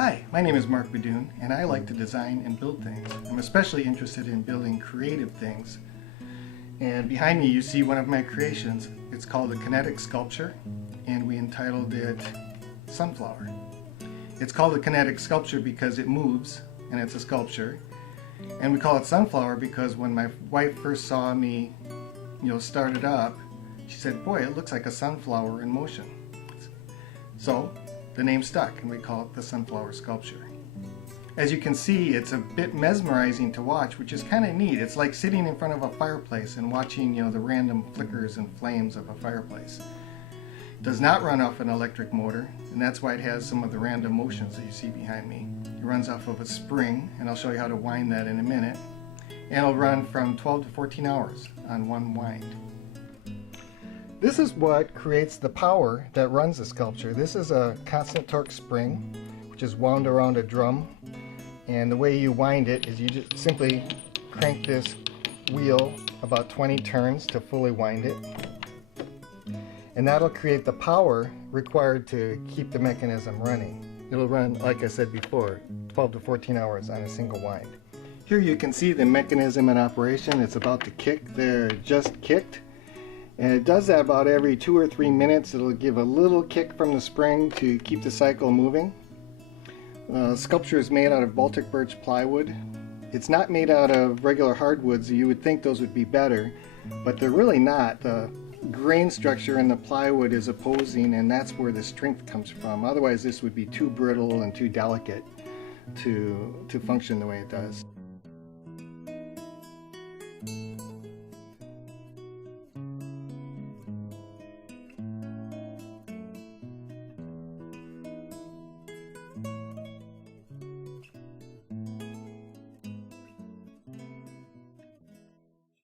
Hi, my name is Mark Badoon, and I like to design and build things. I'm especially interested in building creative things. And behind me you see one of my creations. It's called a kinetic sculpture, and we entitled it Sunflower. It's called a kinetic sculpture because it moves, and it's a sculpture. And we call it Sunflower because when my wife first saw me, start it up, she said, "Boy, it looks like a sunflower in motion." So the name stuck, and we call it the Sunflower Sculpture. As you can see, it's a bit mesmerizing to watch, which is kind of neat. It's like sitting in front of a fireplace and watching, the random flickers and flames of a fireplace. It does not run off an electric motor, and that's why it has some of the random motions that you see behind me. It runs off of a spring, and I'll show you how to wind that in a minute. And it'll run from 12 to 14 hours on one wind. This is what creates the power that runs the sculpture. This is a constant torque spring, which is wound around a drum. And the way you wind it is you just simply crank this wheel about 20 turns to fully wind it. And that'll create the power required to keep the mechanism running. It'll run, like I said before, 12 to 14 hours on a single wind. Here you can see the mechanism in operation. It's about to kick. There, just kicked. And it does that about every 2 or 3 minutes. It'll give a little kick from the spring to keep the cycle moving. Sculpture is made out of Baltic birch plywood. It's not made out of regular hardwoods. You would think those would be better, but they're really not. The grain structure in the plywood is opposing, and that's where the strength comes from. Otherwise this would be too brittle and too delicate to function the way it does.